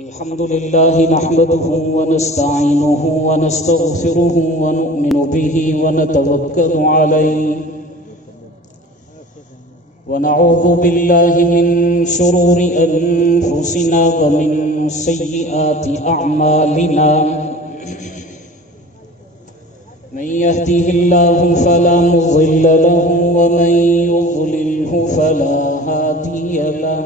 الحمد لله نحمده ونستعينه ونستغفره ونؤمن به ونتوكل عليه ونعوذ بالله من شرور أنفسنا ومن سيئات أعمالنا من يهده الله فلا مضل له ومن يضلله فلا هادي له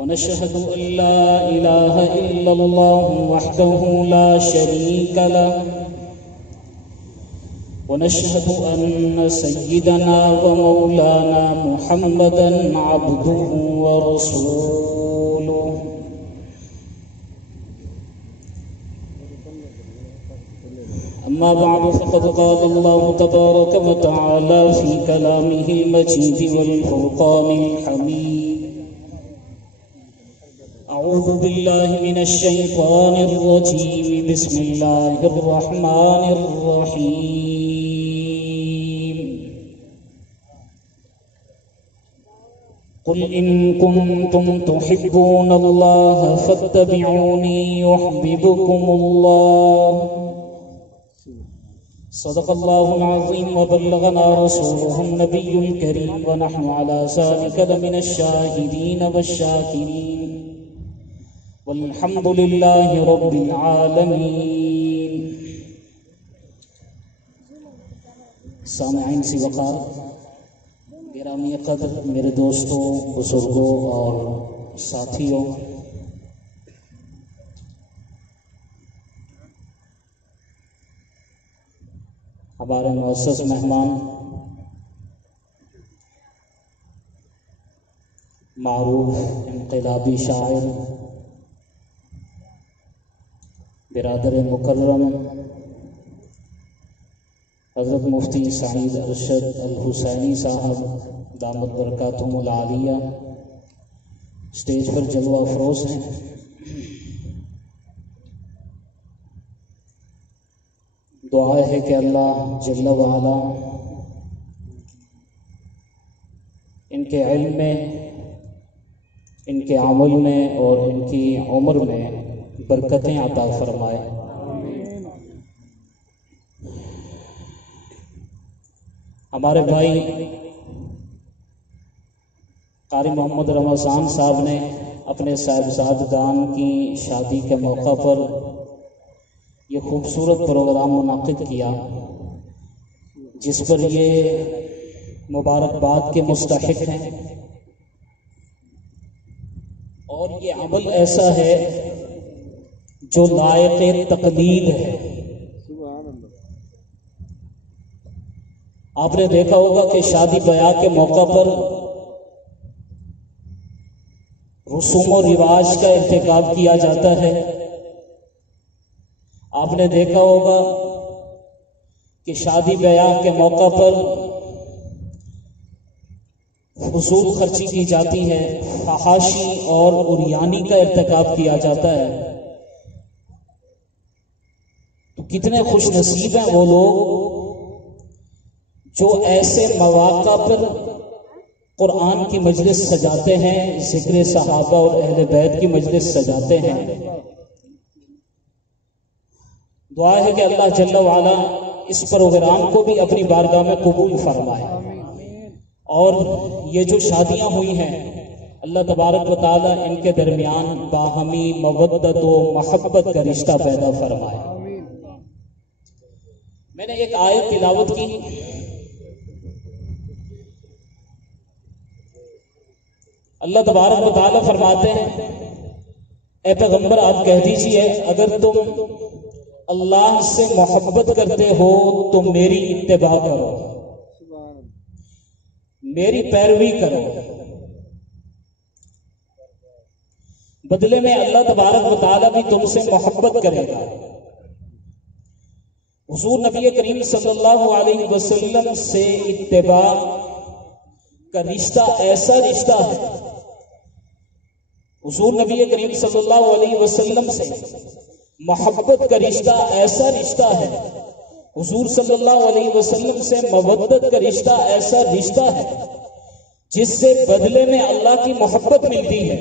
ونشهد أن لا إله إلا الله وحده لا شريك له ونشهد أن سيدنا ومولانا محمدا عبده ورسوله أما بعد فقد قال الله تبارك وتعالى في كلامه المجيد والفرقان الحميد أعوذ بالله من الشيطان الرجيم بسم الله الرحمن الرحيم قل إن كنتم تحبون الله فاتبعوني يحببكم الله صدق الله العظيم وبلغنا رسوله النبي الكريم ونحن على ذلك لمن الشاهدين والشاكرين والحمد لله رب العالمين. سامعین سی وقار، گرامی قدر میرے دوستوں، بزرگوں اور ساتھیوں، ہمارے معزز مہمان، معروف انقلابی شاعر برادر مکرم حضرت مفتی سعید ارشد الحسینی صاحب دامت برکاتہم العالیہ اسٹیج پر جلوہ افروز ہیں. دعا ہے کہ اللہ جل وعلا ان کے علم میں، ان کے عمل میں اور ان کی عمر میں برکتیں عطا فرمائے. ہمارے بھائی قاری محمد رمضان صاحب نے اپنے صاحبزادگان کی شادی کے موقع پر یہ خوبصورت پروگرام منعقد کیا، جس پر یہ مبارکباد کے مستحق ہیں. اور یہ عمل ایسا ہے جو لائق تقلید ہے. آپ نے دیکھا ہوگا کہ شادی بیاہ کے موقع پر رسوم و رواج کا ارتکاب کیا جاتا ہے. آپ نے دیکھا ہوگا کہ شادی بیاہ کے موقع پر فضول خرچی کی جاتی ہے، فحاشی اور عریانی کا ارتکاب کیا جاتا ہے. تو کتنے خوش نصیب ہیں وہ لوگ جو ایسے مواقع پر قرآن کی مجلس سجاتے ہیں، ذکر صحابہ اور اہل بیت کی مجلس سجاتے ہیں. دعا ہے کہ اللہ جل وعلا اس پروگرام کو بھی اپنی بارگاہ میں قبول فرمائے، اور یہ جو شادیاں ہوئی ہیں اللہ تبارک و تعالی ان کے درمیان باہمی مودت و محبت کا رشتہ پیدا فرمائے. میں نے ایک آیت تلاوت کی، اللہ تبارک و تعالی فرماتے ہیں اے پیغمبر آپ کہہ دیجئے اگر تم اللہ سے محبت کرتے ہو تو میری اتباع کرو، میری پیروی کرو. بدلے میں اللہ تبارک و تعالی بھی تم سے محبت کرے گا. حضور نبی کریم صلی اللہ علیہ وسلم سے اتباع کا رشتہ ایسا رشتہ ہے، حضور نبی کریم صلی اللہ علیہ وسلم سے محبت کا رشتہ ایسا رشتہ ہے، حضور صلی اللہ علیہ وسلم سے مودت کا رشتہ ایسا رشتہ ہے جس سے بدلے میں اللہ کی محبت ملتی ہے.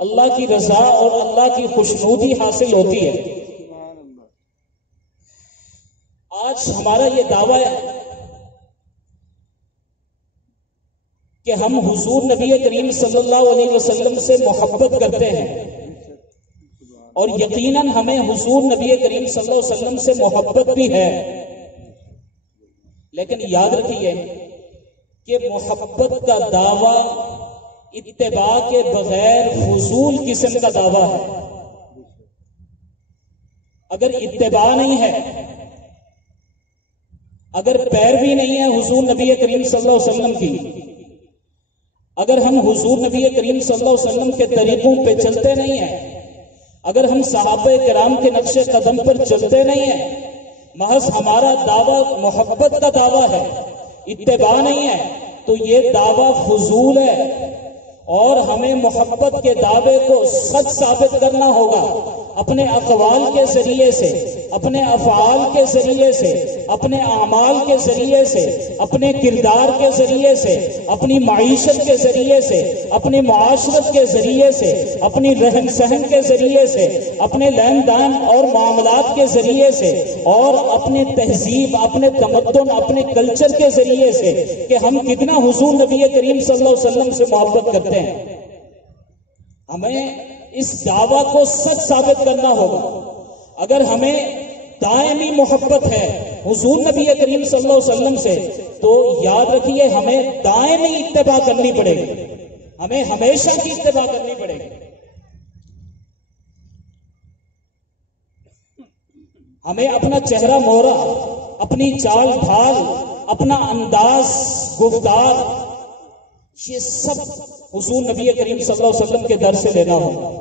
اللہ کی رضا اور اللہ کی خوشنودی حاصل ہوتی ہے۔ آج ہمارا یہ دعویٰ ہے کہ ہم حضور نبی کریم صلی اللہ علیہ وسلم سے محبت کرتے ہیں، اور یقیناً ہمیں حضور نبی کریم صلی اللہ علیہ وسلم سے محبت بھی ہے، لیکن یاد رکھیے کہ محبت کا دعویٰ اتباع کے بغیر فضول قسم کا دعویٰ ہے۔ اگر اتباع نہیں ہے، اگر پیروی نہیں ہے حضور نبی کریم صلی اللہ علیہ وسلم کی، اگر ہم حضور نبی کریم صلی اللہ علیہ وسلم کے طریقوں پہ چلتے نہیں ہیں، اگر ہم صحابہ کرام کے نقش قدم پر چلتے نہیں ہیں، محض ہمارا دعویٰ محبت کا دعویٰ ہے، اتباع نہیں ہے، تو یہ دعویٰ فضول ہے، اور ہمیں محبت کے دعوے کو سچ ثابت کرنا ہوگا اپنے اقوال کے ذریعے سے، اپنے افعال کے ذریعے سے، اپنے اعمال کے ذریعے سے، اپنے کردار کے ذریعے سے، اپنی معیشت کے ذریعے سے، اپنی معاشرت کے ذریعے سے، اپنی رہن سہن کے ذریعے سے، اپنے لین دین اور معاملات کے ذریعے سے، اور اپنے تہذیب، اپنے تمدن، اپنے کلچر کے ذریعے سے کہ ہم کتنا حضور نبی کریم صلی اللہ علیہ وسلم سے محبت کرتے ہیں۔ ہمیں اس دعویٰ کو سچ ثابت کرنا ہوگا۔ اگر ہمیں دائمی محبت ہے حضور نبی کریم صلی اللہ علیہ وسلم سے، تو یاد رکھیے ہمیں دائمی اتباع کرنی پڑے گی، ہمیں ہمیشہ کی اتباع کرنی پڑے گی۔ ہمیں اپنا چہرہ مورا، اپنی چال ڈھال، اپنا انداز گفتار، یہ سب حضور نبی کریم صلی اللہ علیہ وسلم کے در سے لینا ہوگا۔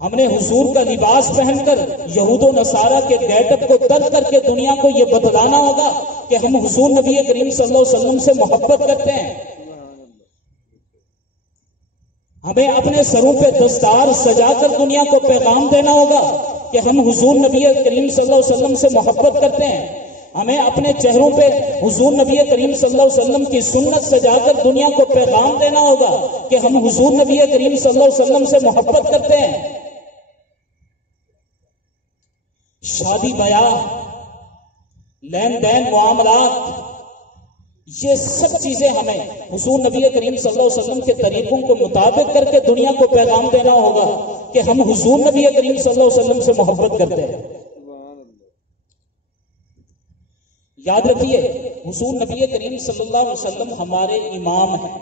ہم نے حضور کا لباس پہن کر یہود و نصارہ کے گیٹ اپ کو ترک کر کے دنیا کو یہ بتلانا ہوگا کہ ہم حضور نبی کریم صلی اللہ علیہ وسلم سے محبت کرتے ہیں۔ ہمیں اپنے سروں پہ دستار سجا کر دنیا کو پیغام دینا ہوگا کہ ہم حضور نبی کریم صلی اللہ علیہ وسلم سے محبت کرتے ہیں۔ ہمیں اپنے چہروں پہ حضور نبی کریم صلی اللہ علیہ وسلم کی سنت سجا کر دنیا کو پیغام دینا ہوگا کہ ہم حضور نبی کریم صلی اللہ علیہ وسلم سے محبت کرتے ہیں۔ شادی بیاہ، لین دین، معاملات، یہ سب چیزیں ہمیں حضور نبی کریم صلی اللہ علیہ وسلم کے طریقوں کو مطابق کر کے دنیا کو پیغام دینا ہوگا کہ ہم حضور نبی کریم صلی اللہ علیہ وسلم سے محبت کرتے ہیں۔ یاد رکھیے حضور نبی کریم صلی اللہ علیہ وسلم ہمارے امام ہیں۔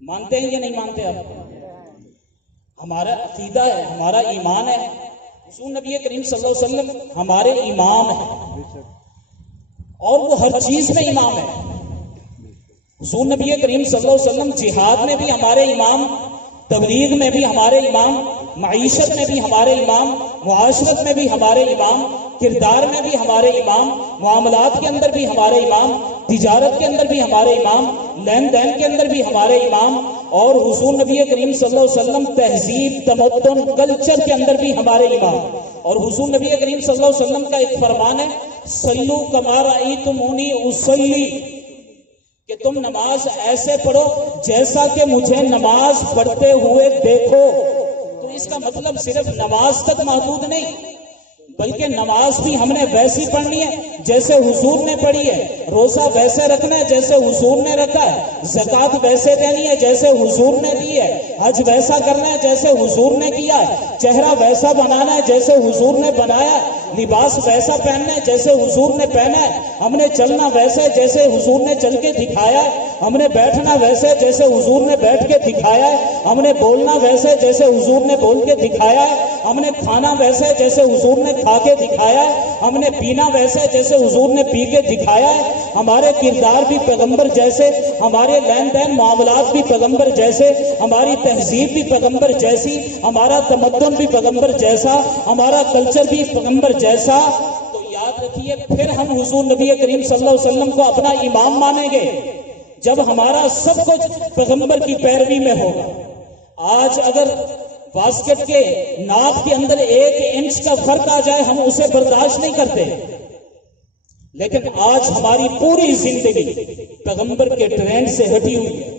مانتے ہیں یا نہیں مانتے آپ؟ ہمارا عقیدہ ہے، ہمارا ایمان ہے، حضور نبی کریم صلی اللہ علیہ وسلم ہمارے امام ہیں، اور وہ ہر چیز میں امام ہے۔ حضور نبی کریم صلی اللہ علیہ وسلم جہاد میں بھی ہمارے امام، تبلیغ میں بھی ہمارے امام، معیشت میں بھی ہمارے امام، معاشرت میں بھی ہمارے امام، کردار میں بھی ہمارے امام، معاملات کے اندر بھی ہمارے امام، تجارت کے اندر بھی ہمارے امام، لین دین کے اندر بھی ہمارے امام، اور حضور نبی کریم صلی اللہ علیہ وسلم تہذیب، تمدن، کلچر کے اندر بھی ہمارے امام۔ اور حضور نبی کریم صلی اللہ علیہ وسلم کا ایک فرمان ہے، صلو کما رأیتمونی اصلی، کہ تم نماز ایسے پڑھو جیسا کہ مجھے نماز پڑھتے ہوئے دیکھو۔ تو اس کا مطلب صرف نماز تک محدود نہیں، بلکہ نماز بھی ہم نے ویسی پڑھنی ہے جیسے حضور نے پڑھی ہے، روزہ ویسے رکھنا ہے جیسے حضور نے رکھا ہے، زکوٰۃ ویسے دینی ہے جیسے حضور نے دی ہے، حج ویسا کرنا ہے جیسے حضور نے کیا ہے، چہرہ ویسا بنانا ہے جیسے حضور نے بنایا ہے، لباس ویسا پہننا ہے جیسے حضور نے پہنا ہے، ہم نے چلنا ویسے جیسے حضور نے چل کے دکھایا ہے، ہم نے بیٹھنا ویسے جیسے حضور نے بیٹھ کے دکھایا ہے، ہم نے بولنا ویسے جیسے حضور نے بول کے دکھایا ہے، ہم نے کھانا ویسے جیسے حضور نے کھا کے دکھایا ہے، ہم نے پینا ویسے جیسے حضور نے پی کے دکھایا ہے، ہمارے کردار بھی پیغمبر جیسے، ہمارے لین دین معاملات بھی پیغمبر جیسے، ہماری تہذیب بھی پیغمبر جیسی، ہمارا تمدن بھی پیغمبر جیسا، ہمارا کلچر بھی پیغمبر جیسا۔ تو یاد رکھیے پھر ہم حضور نبی کریم صلی اللہ علیہ وسلم کو اپنا امام مانیں گے جب ہمارا سب کچھ پیغمبر کی پیروی میں ہوگا۔ آج اگر باسکٹ کے ناپ کے اندر 1 انچ کا فرق آ جائے ہم اسے برداشت نہیں کرتے، لیکن آج ہماری پوری زندگی پیغمبر کے ٹرینڈ سے ہٹی ہوئی ہے،